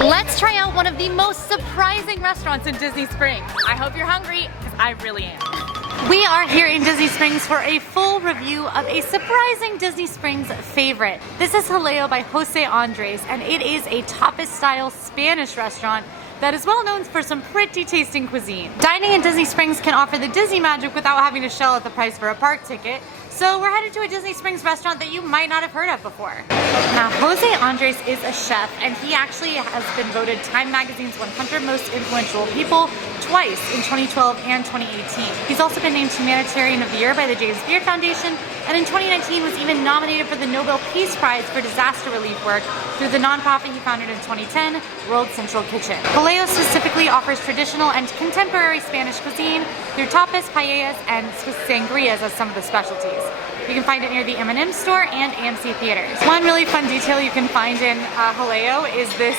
Let's try out one of the most surprising restaurants in Disney Springs. I hope you're hungry, because I really am. We are here in Disney Springs for a full review of a surprising Disney Springs favorite. This is Jaleo by Jose Andres, and it is a tapas-style Spanish restaurant that is well known for some pretty tasting cuisine. Dining in Disney Springs can offer the Disney magic without having to shell out the price for a park ticket. So we're headed to a Disney Springs restaurant that you might not have heard of before. Now, Jose Andres is a chef, and he actually has been voted Time Magazine's 100 Most Influential People twice in 2012 and 2018. He's also been named Humanitarian of the Year by the James Beard Foundation, and in 2019 was even nominated for the Nobel Peace Prize for disaster relief work through the nonprofit he founded in 2010, World Central Kitchen. Jaleo specifically offers traditional and contemporary Spanish cuisine through tapas, paellas, and sangrias as some of the specialties. You can find it near the M&M store and AMC theaters. One really fun detail you can find in Jaleo is this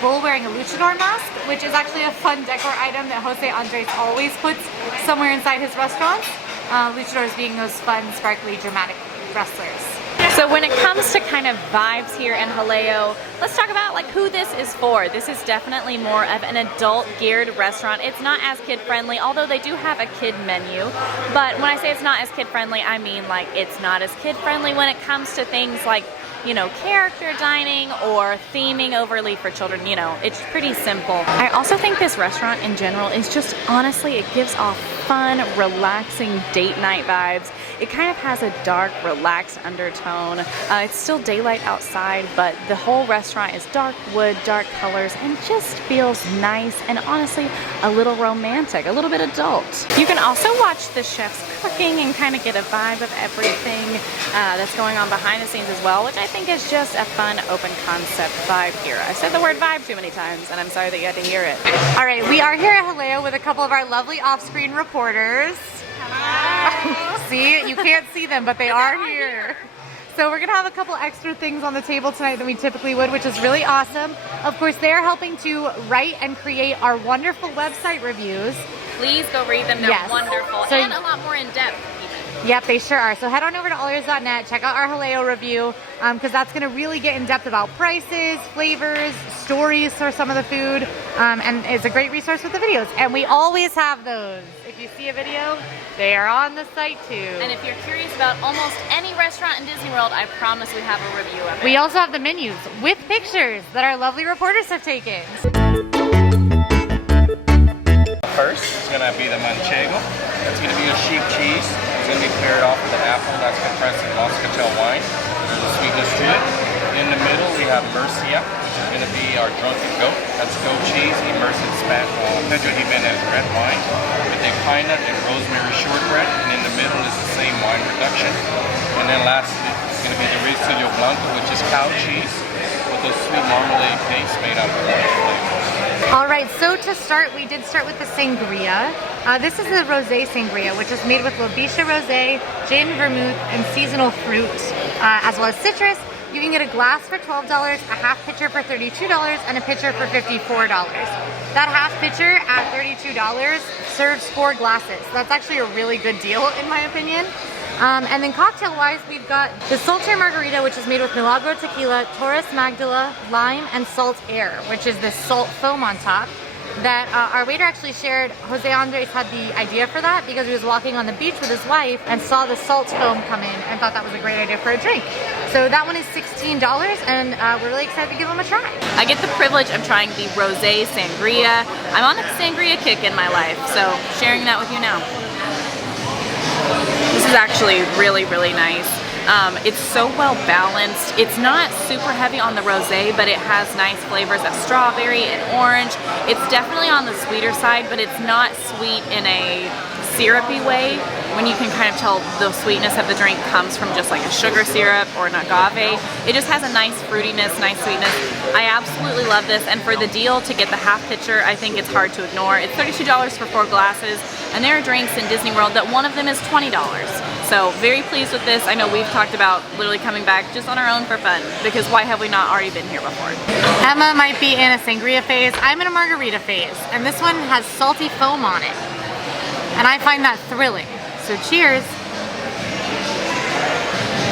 bull wearing a luchador mask, which is actually a fun decor item that Jose Andres always puts somewhere inside his restaurants. Luchadors being those fun, sparkly, dramatic wrestlers. So when it comes to kind of vibes here in Jaleo, let's talk about like who this is for. This is definitely more of an adult geared restaurant. It's not as kid friendly, although they do have a kid menu. But when I say it's not as kid friendly, I mean like it's not as kid friendly when it comes to things like, you know, character dining or theming overly for children. You know, it's pretty simple. I also think this restaurant in general is just, honestly, it gives off fun, relaxing date night vibes. It kind of has a dark, relaxed undertone. It's still daylight outside, but the whole restaurant is dark wood, dark colors, and just feels nice and honestly a little romantic, a little bit adult. You can also watch the chefs cooking and kind of get a vibe of everything that's going on behind the scenes as well, which I think is just a fun, open concept vibe here. I said the word vibe too many times, and I'm sorry that you had to hear it. All right, we are here at Jaleo with a couple of our lovely off-screen reporters. See, you can't see them, but they are here. So we're gonna have a couple extra things on the table tonight than we typically would, which is really awesome. Of course, they are helping to write and create our wonderful website reviews. Please go read them, they're wonderful, so, and a lot more in depth even. Yep, they sure are. So head on over to AllEars.net, check out our Jaleo review, because that's gonna really get in depth about prices, flavors, stories for some of the food, and it's a great resource with the videos. And we always have those. If you see a video, they are on the site too. And if you're curious about almost any restaurant in Disney World, I promise we have a review of it. We also have the menus with pictures that our lovely reporters have taken. First, it's going to be the manchego. That's going to be a sheep cheese. It's going to be paired off with an apple that's compressed in muscatel wine. There's a sweetness to it. In the middle, we have murcia, which is going to be our drunken goat. That's goat cheese, immersed in Pedro Jimenez red wine, with a pine nut and rosemary shortbread. And in the middle is the same wine reduction. And then lastly, it's going to be the Rizzillo Blanco, which is cow cheese, with a sweet marmalade paste made out of orange flavors. All right, so to start, we did start with the sangria. This is the rosé sangria, which is made with Lobecia rosé, gin, vermouth, and seasonal fruit, as well as citrus. You can get a glass for $12, a half pitcher for $32, and a pitcher for $54. That half pitcher at $32 serves 4 glasses. That's actually a really good deal, in my opinion. And then cocktail-wise, we've got the Sultry Margarita, which is made with Milagro Tequila, Torres Magdala, lime, and salt air, which is this salt foam on top. That our waiter actually shared. Jose Andres had the idea for that because he was walking on the beach with his wife and saw the salt foam come in and thought that was a great idea for a drink. So that one is $16, and we're really excited to give them a try. I get the privilege of trying the rosé sangria. I'm on a sangria kick in my life, so sharing that with you now. This is actually really, really nice. It's so well balanced. It's not super heavy on the rosé, but it has nice flavors of strawberry and orange. It's definitely on the sweeter side, but it's not sweet in a syrupy way, when you can kind of tell the sweetness of the drink comes from just like a sugar syrup or an agave. It just has a nice fruitiness, nice sweetness. I absolutely love this, and for the deal to get the half pitcher, I think it's hard to ignore. It's $32 for 4 glasses, and there are drinks in Disney World that one of them is $20. So very pleased with this. I know we've talked about literally coming back just on our own for fun, because why have we not already been here before? Emma might be in a sangria phase. I'm in a margarita phase, and this one has salty foam on it. And I find that thrilling. So cheers.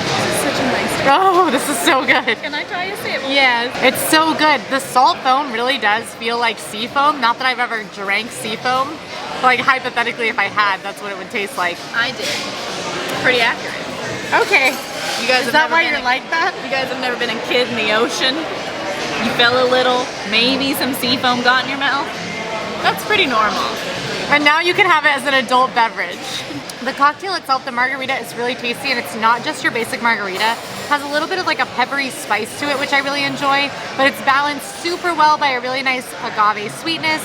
This is such a nice Oh, this is so good. Can I try a sip? Yes. It's so good. The salt foam really does feel like sea foam. Not that I've ever drank sea foam. Like, hypothetically, if I had, that's what it would taste like. I did. Pretty accurate. Okay. You guys Is that why you're like that? You guys have never been a kid in the ocean? You fell a little, maybe some sea foam got in your mouth? That's pretty normal. And now you can have it as an adult beverage. The cocktail itself, the margarita, is really tasty, and it's not just your basic margarita. It has a little bit of like a peppery spice to it, which I really enjoy, but it's balanced super well by a really nice agave sweetness.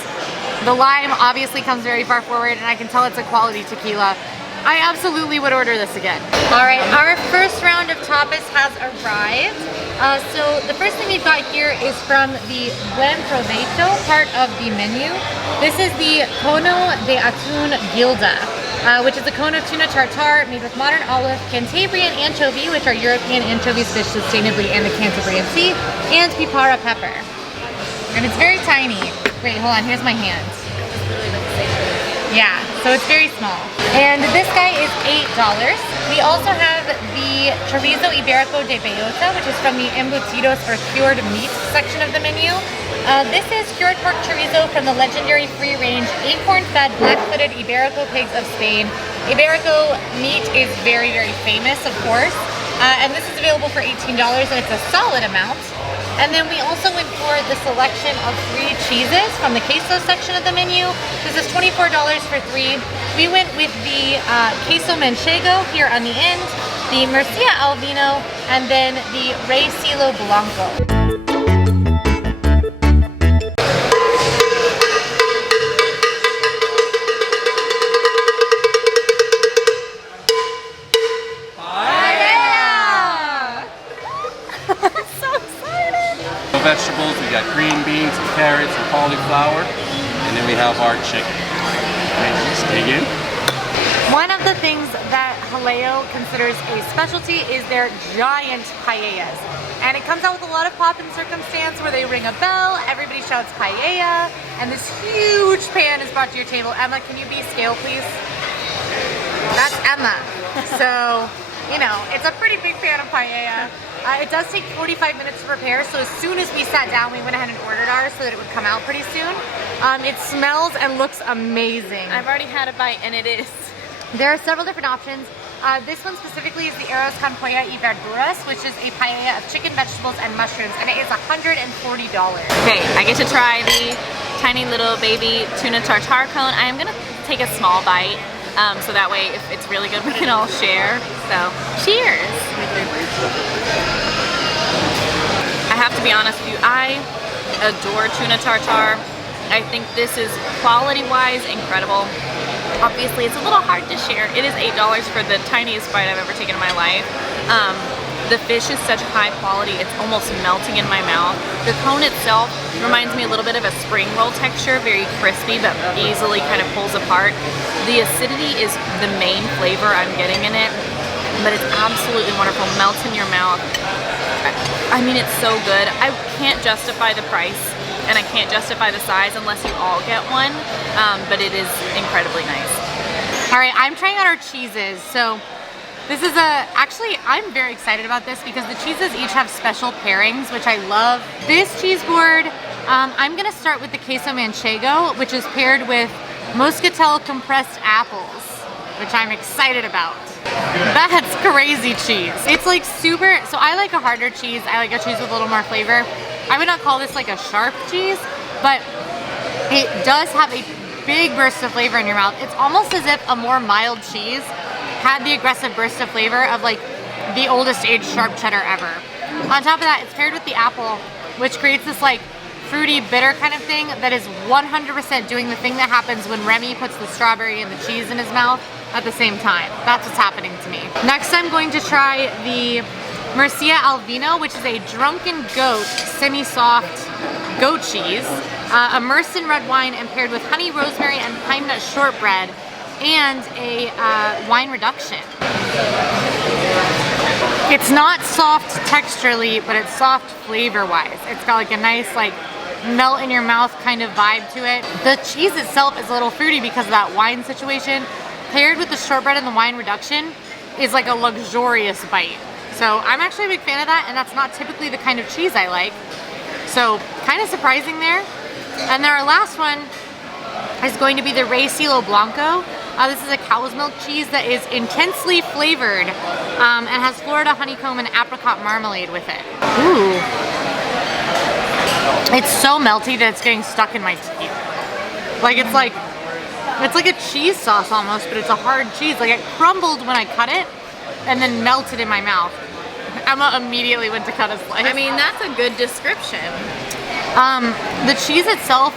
The lime obviously comes very far forward, and I can tell it's a quality tequila. I absolutely would order this again. All right, our first round of tapas has arrived. So the first thing we've got here is from the Buen Provecho part of the menu. This is the Cono de Atún Gilda, which is a cone of tuna tartare made with modern olive, Cantabrian anchovy, which are European anchovies fished sustainably in the Cantabrian Sea, and pipara pepper. And it's very tiny. Wait, hold on, here's my hand. Yeah, so it's very small. And this guy is $8. We also have the Chorizo Iberico de Bellota, which is from the embutidos or cured meat section of the menu. This is cured pork chorizo from the legendary free-range acorn-fed black-footed Iberico pigs of Spain. Iberico meat is very, very famous, of course. And this is available for $18, and it's a solid amount. And then we also went for the selection of 3 cheeses from the queso section of the menu. This is $24 for 3. We went with the queso manchego here on the end, the Murcia al vino, and then the Rey Silo Blanco. Vegetables, we got green beans, and carrots, and cauliflower, and then we have our chicken. Okay, let's dig in. One of the things that Jaleo considers a specialty is their giant paellas. And it comes out with a lot of pop and circumstance where they ring a bell, everybody shouts paella, and this huge pan is brought to your table. Emma, can you be scale, please? That's Emma. So, you know, it's a pretty big pan of paella. It does take 45 minutes to prepare, so as soon as we sat down, we went ahead and ordered ours so that it would come out pretty soon. It smells and looks amazing. I've already had a bite, and it is. There are several different options. This one specifically is the Arroz con Pollo y Verduras, which is a paella of chicken, vegetables, and mushrooms, and it is $140. Okay, I get to try the tiny little baby tuna tartare cone. I am gonna take a small bite, so that way if it's really good, we can all share. So, cheers! I have to be honest with you, I adore tuna tartare. I think this is quality-wise incredible. Obviously, it's a little hard to share. It is $8 for the tiniest bite I've ever taken in my life. The fish is such high quality, it's almost melting in my mouth. The cone itself reminds me a little bit of a spring roll texture, very crispy but easily kind of pulls apart. The acidity is the main flavor I'm getting in it, but it's absolutely wonderful, melts in your mouth. I mean, it's so good. I can't justify the price, and I can't justify the size unless you all get one, but it is incredibly nice. All right, I'm trying out our cheeses. So this is actually, I'm very excited about this because the cheeses each have special pairings, which I love. This cheese board, I'm gonna start with the queso manchego, which is paired with Moscatel compressed apples, which I'm excited about. That's crazy cheese. It's like super, so I like a harder cheese. I like a cheese with a little more flavor. I would not call this like a sharp cheese, but it does have a big burst of flavor in your mouth. It's almost as if a more mild cheese had the aggressive burst of flavor of like the oldest aged sharp cheddar ever. On top of that, it's paired with the apple, which creates this like fruity, bitter kind of thing that is 100% doing the thing that happens when Remy puts the strawberry and the cheese in his mouth at the same time. That's what's happening to me. Next, I'm going to try the Murcia al vino, which is a drunken goat, semi-soft goat cheese, immersed in red wine and paired with honey, rosemary, and pine nut shortbread, and a wine reduction. It's not soft texturally, but it's soft flavor-wise. It's got like a nice like melt in your mouth kind of vibe to it. The cheese itself is a little fruity because of that wine situation. Paired with the shortbread and the wine reduction is like a luxurious bite. So I'm actually a big fan of that, and that's not typically the kind of cheese I like. So kind of surprising there. And then our last one is going to be the Rey Silo Blanco. This is a cow's milk cheese that is intensely flavored and has Florida honeycomb and apricot marmalade with it. Ooh. It's so melty that it's getting stuck in my teeth. Like it's like a cheese sauce almost, but it's a hard cheese. Like it crumbled when I cut it and then melted in my mouth. Emma immediately went to cut a slice. I mean, that's a good description. The cheese itself,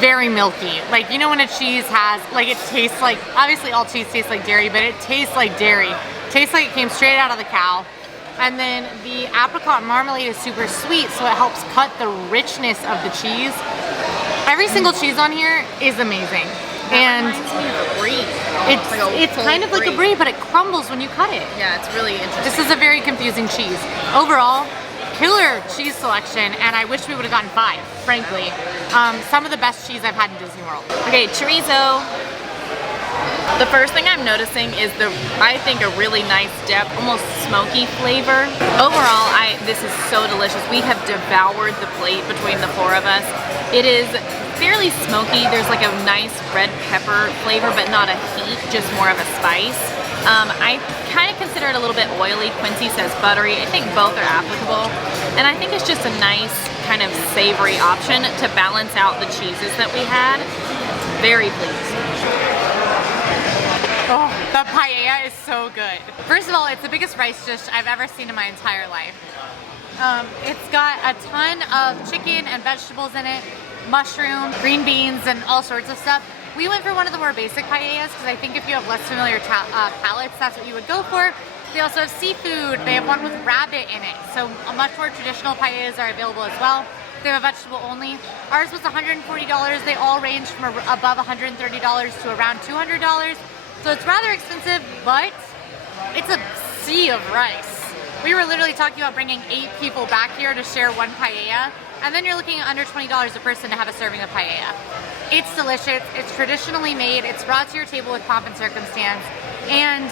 very milky. Like, you know when a cheese has, like it tastes like, obviously all cheese tastes like dairy, but it tastes like dairy. Tastes like it came straight out of the cow. And then the apricot marmalade is super sweet, so it helps cut the richness of the cheese. Every single cheese on here is amazing. And reminds me of a brie. It's kind of like a brie, but it crumbles when you cut it. Yeah, it's really interesting. This is a very confusing cheese. Overall, killer cheese selection, and I wish we would have gotten 5, frankly. Some of the best cheese I've had in Disney World. Okay, chorizo. The first thing I'm noticing is I think a really nice depth, almost smoky flavor. Overall, this is so delicious. We have devoured the plate between the 4 of us. It is fairly smoky. There's like a nice red pepper flavor, but not a heat, just more of a spice. I kind of consider it a little bit oily. Quincy says buttery. I think both are applicable. And I think it's just a nice kind of savory option to balance out the cheeses that we had. Very pleased. Oh, the paella is so good. First of all, it's the biggest rice dish I've ever seen in my entire life. It's got a ton of chicken and vegetables in it, mushroom, green beans, and all sorts of stuff. We went for one of the more basic paellas because I think if you have less familiar palates, that's what you would go for. They also have seafood. They have one with rabbit in it. So much more traditional paellas are available as well. They have a vegetable only. Ours was $140. They all range from above $130 to around $200. So it's rather expensive, but it's a sea of rice. We were literally talking about bringing 8 people back here to share one paella, and then you're looking at under $20 a person to have a serving of paella. It's delicious, it's traditionally made, it's brought to your table with pomp and circumstance, and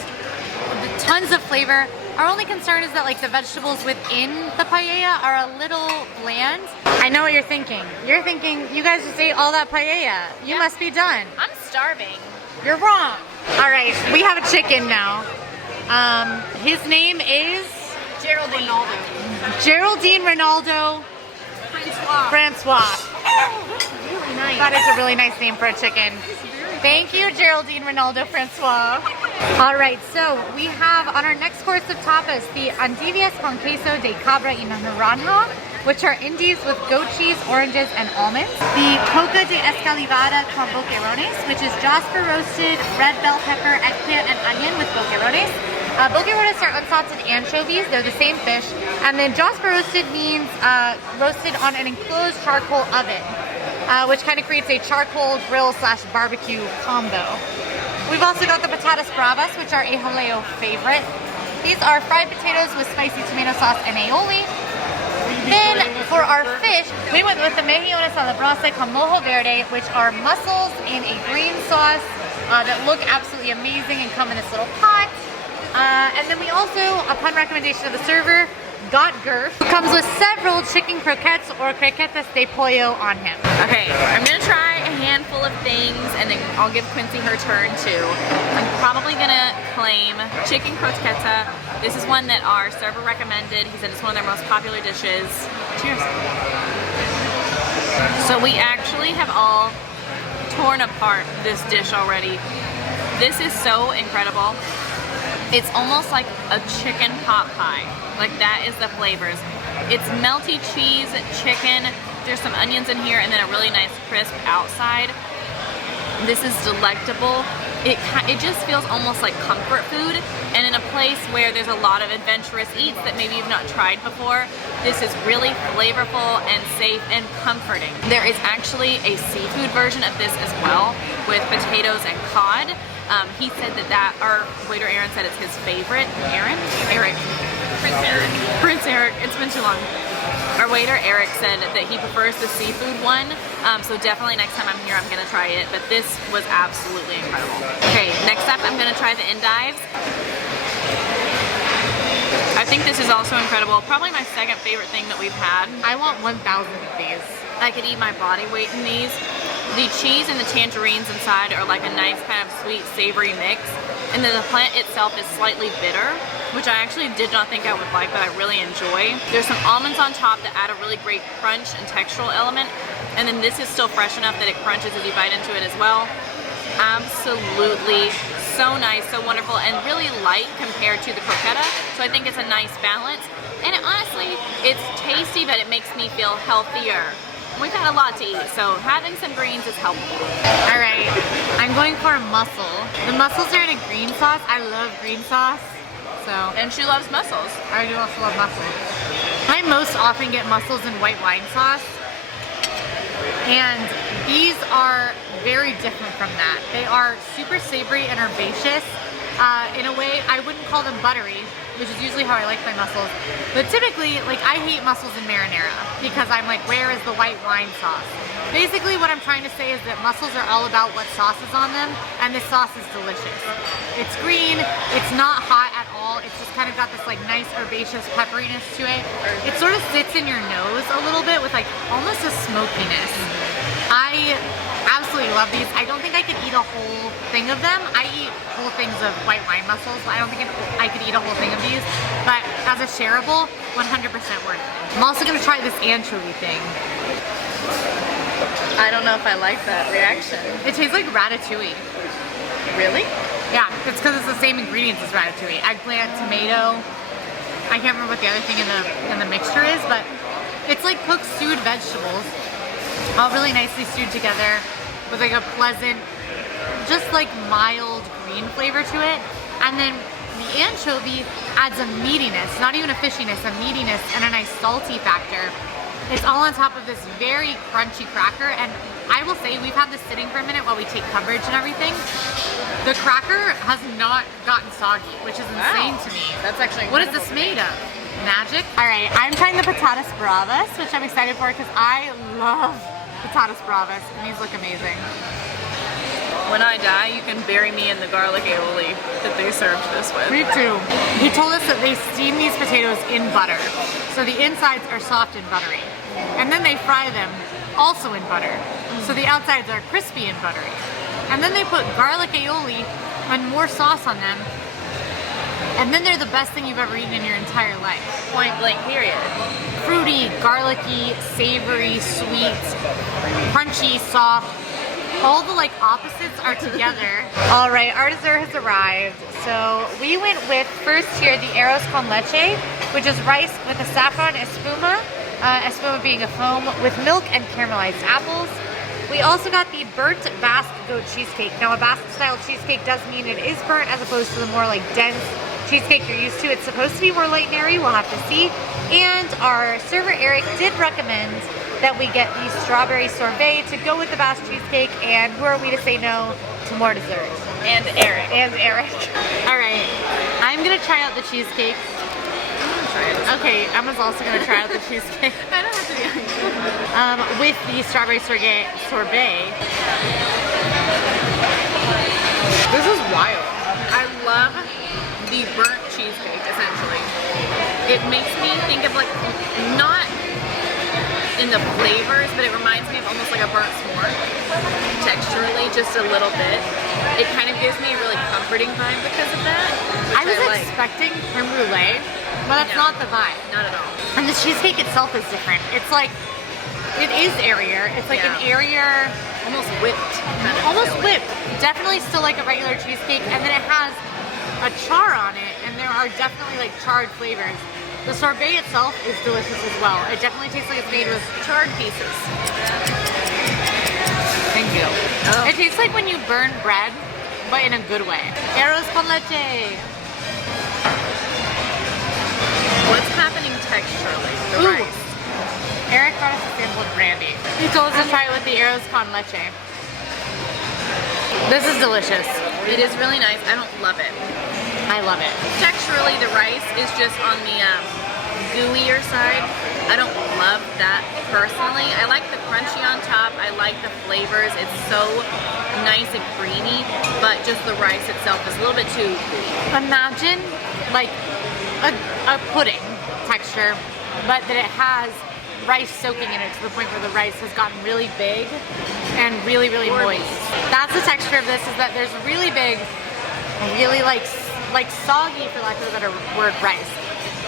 tons of flavor. Our only concern is that like the vegetables within the paella are a little bland. I know what you're thinking. You're thinking, you guys just ate all that paella. You must be done. I'm starving. You're wrong. All right, we have a chicken now. His name is Geraldine. Geraldine Ronaldo Francois. Really nice. That is a really nice name for a chicken. Thank you, Geraldine Ronaldo Francois. All right, so we have on our next course of tapas the Andivias con queso de cabra y naranja, which are indies with goat cheese, oranges, and almonds. The coca de escalivada con boquerones, which is Jasper roasted red bell pepper, eggplant, and onion with boquerones. Boquerones are unsalted anchovies. They're the same fish. And then Jasper roasted means roasted on an enclosed charcoal oven, which kind of creates a charcoal grill / barbecue combo. We've also got the patatas bravas, which are a Jaleo favorite. These are fried potatoes with spicy tomato sauce and aioli. Then for our fish, we went with the mejillones a la brasa con mojo verde, which are mussels in a green sauce that look absolutely amazing and come in this little pot. And then we also, upon recommendation of the server, got Gurf, who comes with several chicken croquettes or croquetas de pollo on him. Okay, I'm gonna try a handful of things and then I'll give Quincy her turn too. I'm probably gonna claim chicken croqueta. This is one that our server recommended. He said it's one of their most popular dishes. Cheers. So we actually have all torn apart this dish already. This is so incredible. It's almost like a chicken pot pie. Like that is the flavors. It's melty cheese, chicken, there's some onions in here, and then a really nice crisp outside. This is delectable. It just feels almost like comfort food, and in a place where there's a lot of adventurous eats that maybe you've not tried before, this is really flavorful and safe and comforting. There is actually a seafood version of this as well, with potatoes and cod. He said that our waiter Aaron said it's his favorite. Aaron? Eric. Prince Eric. It's been too long. Our waiter Eric said that he prefers the seafood one, so definitely next time I'm here I'm gonna try it, but this was absolutely incredible. Okay, next up I'm gonna try the endives. I think this is also incredible. Probably my second favorite thing that we've had. I want 1,000 of these. I could eat my body weight in these. The cheese and the tangerines inside are like a nice kind of sweet, savory mix. And then the plant itself is slightly bitter, which I actually did not think I would like, but I really enjoy. There's some almonds on top that add a really great crunch and textural element. And then this is still fresh enough that it crunches as you bite into it as well. Absolutely so nice, so wonderful, and really light compared to the croqueta. So I think it's a nice balance. And honestly, it's tasty, but it makes me feel healthier. We've had a lot to eat, so having some greens is helpful. All right, I'm going for a mussel. The mussels are in a green sauce. I love green sauce, so. And she loves mussels. I do also love mussels. I most often get mussels in white wine sauce, and these are very different from that. They are super savory and herbaceous. In a way, I wouldn't call them buttery, which is usually how I like my mussels. But typically, like, I hate mussels in marinara because I'm like, where is the white wine sauce? Basically, what I'm trying to say is that mussels are all about what sauce is on them, and this sauce is delicious. It's green, it's not hot at all, it's just kind of got this like nice herbaceous pepperiness to it. It sort of sits in your nose a little bit with like almost a smokiness. I absolutely love these. I don't think I could eat a whole thing of them. I eat whole things of white wine mussels, but I don't think I could eat a whole thing of these. But as a shareable, 100% worth it. I'm also gonna try this anchovy thing. I don't know if I like that reaction. It tastes like ratatouille. Really? Yeah, it's because it's the same ingredients as ratatouille. Eggplant, tomato. I can't remember what the other thing in the mixture is, but it's like cooked stewed vegetables, all really nicely stewed together with like a pleasant, just like mild green flavor to it. And then the anchovy adds a meatiness, not even a fishiness, a meatiness and a nice salty factor. It's all on top of this very crunchy cracker, and I will say we've had this sitting for a minute while we take coverage and everything. The cracker has not gotten soggy, which is insane to me. That's actually What is this made of? Magic? All right, I'm trying the patatas bravas, which I'm excited for because I love patatas bravas, and these look amazing. When I die, you can bury me in the garlic aioli that they served this with. Me too. He told us that they steam these potatoes in butter, so the insides are soft and buttery. And then they fry them also in butter, so the outsides are crispy and buttery. And then they put garlic aioli and more sauce on them, and then they're the best thing you've ever eaten in your entire life. Point blank period. Fruity, garlicky, savory, sweet, crunchy, soft. All the like opposites are together. All right, our dessert has arrived. So we went with first here the arroz con leche, which is rice with a saffron espuma, espuma being a foam with milk and caramelized apples. We also got the burnt Basque goat cheesecake. Now a Basque style cheesecake does mean it is burnt as opposed to the more like dense cheesecake you're used to. It's supposed to be more light and airy, we'll have to see. And our server Eric did recommend that we get the strawberry sorbet to go with the Basque cheesecake, and who are we to say no to more desserts? And Eric. And Eric. All right, I'm gonna try out the cheesecake. Okay, Emma's also gonna try out the cheesecake. I don't have to be with the strawberry sorbet. This is wild. I love the burnt cheesecake, essentially. It makes me think of like, not in the flavors, but it reminds me of almost like a burnt s'more. Texturally, just a little bit. It kind of gives me a really comforting vibe because of that. I was expecting creme brulee, but that's not the vibe. Not at all. And the cheesecake itself is different. It's like, it is airier. It's like an airier, almost whipped. Kind of almost whipped. Definitely still like a regular cheesecake, and then it has a char on it, and there are definitely like charred flavors. The sorbet itself is delicious as well. It definitely tastes like it's made with charred pieces. Thank you. Oh. It tastes like when you burn bread, but in a good way. Arroz con leche. What's happening texturally? The rice. Eric brought us a sample of brandy. He told us to try it with the arroz con leche. This is delicious. It is really nice. I don't love it. I love it. Texturally, the rice is just on the gooier side. I don't love that personally. I like the crunchy on top. I like the flavors. It's so nice and creamy, but just the rice itself is a little bit too gooey. Imagine like a pudding texture, but that it has rice soaking in it to the point where the rice has gotten really big and really, really moist. That's the texture of this, is that there's really big, really like soggy, for lack of a better word, rice.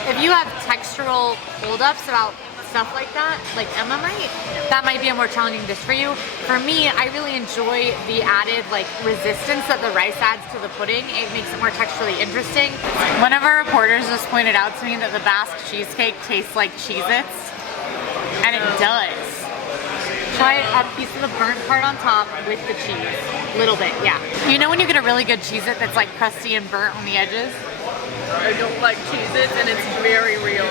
If you have textural holdups about stuff like that, like Emma might, that might be a more challenging dish for you. For me, I really enjoy the added like resistance that the rice adds to the pudding. It makes it more texturally interesting. One of our reporters just pointed out to me that the Basque cheesecake tastes like Cheez-Its. And it does. Try a piece of the burnt part on top with the cheese. Little bit, yeah. You know when you get a really good Cheez-It that's like crusty and burnt on the edges? I don't like Cheez-Its, and it's very real.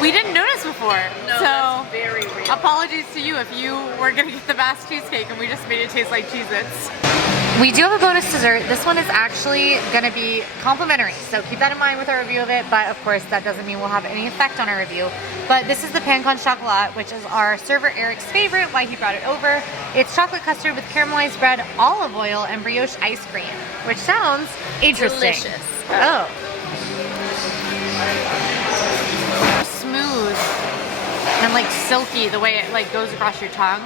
We didn't notice before. No, so that's very real. Apologies to you if you were gonna get the Basque cheesecake and we just made it taste like Cheez-Its. We do have a bonus dessert. This one is actually gonna be complimentary, so keep that in mind with our review of it, but of course that doesn't mean we'll have any effect on our review. But this is the Pan Con Chocolat, which is our server Eric's favorite, why he brought it over. It's chocolate custard with caramelized bread, olive oil, and brioche ice cream, which sounds interesting. Delicious. Oh. Smooth and like silky the way it like goes across your tongue.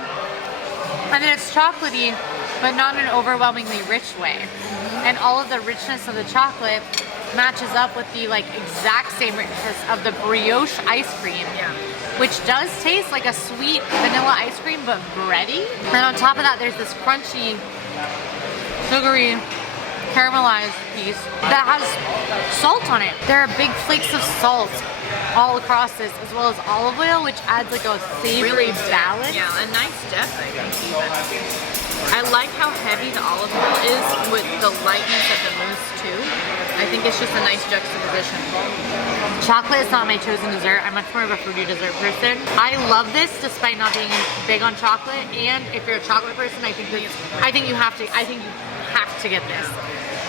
And then it's chocolatey, but not in an overwhelmingly rich way. And all of the richness of the chocolate matches up with the like exact same richness of the brioche ice cream, which does taste like a sweet vanilla ice cream, but bready. And on top of that, there's this crunchy, sugary, caramelized piece that has salt on it. There are big flakes of salt all across this, as well as olive oil, which adds like a savory balance. Yeah, a nice depth, I think, even. I like how heavy the olive oil is with the lightness of the mousse too. I think it's just a nice juxtaposition. Chocolate is not my chosen dessert. I'm much more of a fruity dessert person. I love this despite not being big on chocolate, and if you're a chocolate person, I think you have to get this.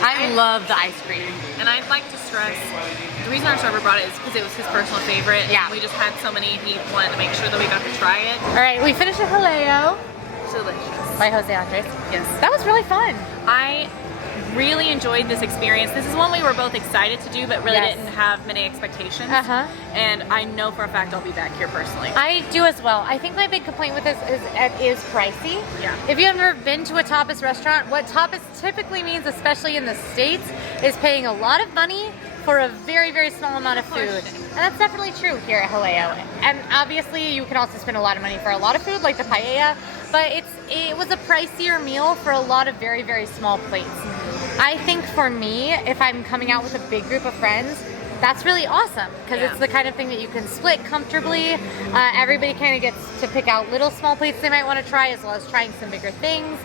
I love the ice cream. And I'd like to stress, the reason our server brought it is because it was his personal favorite. Yeah. We just had so many, he wanted to make sure that we got to try it. All right, we finished a Jaleo Delicious. by Jose Andres. Yes. That was really fun. I really enjoyed this experience. This is one we were both excited to do, but really Yes. didn't have many expectations. And I know for a fact I'll be back here personally. I do as well. I think my big complaint with this is it is pricey. Yeah. If you've ever been to a tapas restaurant, what tapas typically means, especially in the States, is paying a lot of money for a very, very small amount of food. And that's definitely true here at Jaleo. And obviously you can also spend a lot of money for a lot of food, like the paella, but it was a pricier meal for a lot of very, very small plates. I think for me, if I'm coming out with a big group of friends, that's really awesome, because it's the kind of thing that you can split comfortably. Everybody kind of gets to pick out little small plates they might want to try, as well as trying some bigger things.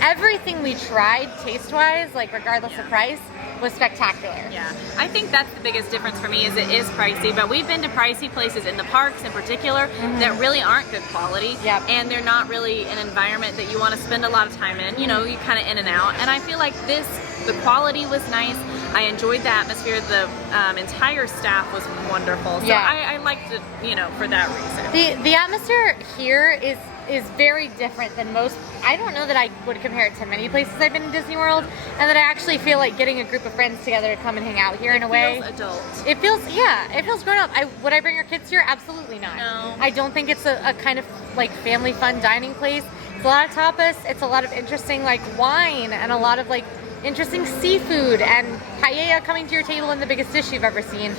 Everything we tried taste-wise, like regardless of price, was spectacular. Yeah, I think that's the biggest difference for me, is it is pricey, but we've been to pricey places in the parks in particular that really aren't good quality, and they're not really an environment that you want to spend a lot of time in. You know, you kind of in and out, and I feel like this, the quality was nice. I enjoyed the atmosphere. The entire staff was wonderful. So I liked it, you know, for that reason. The atmosphere here is very different than most. I don't know that I would compare it to many places I've been in Disney World, and that I actually feel like getting a group of friends together to come and hang out here in a way. It feels adult. It feels grown up. Would I bring our kids here? Absolutely not. No. I don't think it's a kind of like family fun dining place. It's a lot of tapas. It's a lot of interesting like wine and a lot of like interesting seafood and paella coming to your table in the biggest dish you've ever seen.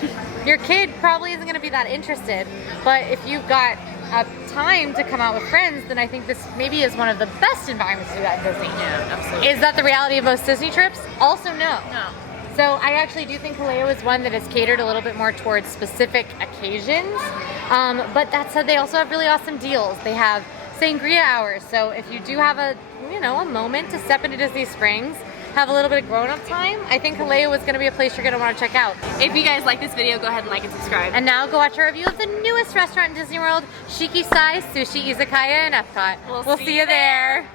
Your kid probably isn't going to be that interested, but if you've got time to come out with friends, then I think this maybe is one of the best environments to do that in Disney. Yeah, absolutely. Is that the reality of most Disney trips? Also no. No. So I actually do think Jaleo is one that is catered a little bit more towards specific occasions. But that said, they also have really awesome deals. They have sangria hours. So if you do have a moment to step into Disney Springs, have a little bit of grown-up time, I think Jaleo is going to be a place you're going to want to check out. If you guys like this video, go ahead and like and subscribe. And now go watch our review of the newest restaurant in Disney World, Shiki Sai Sushi Izakaya in Epcot. We'll see you there.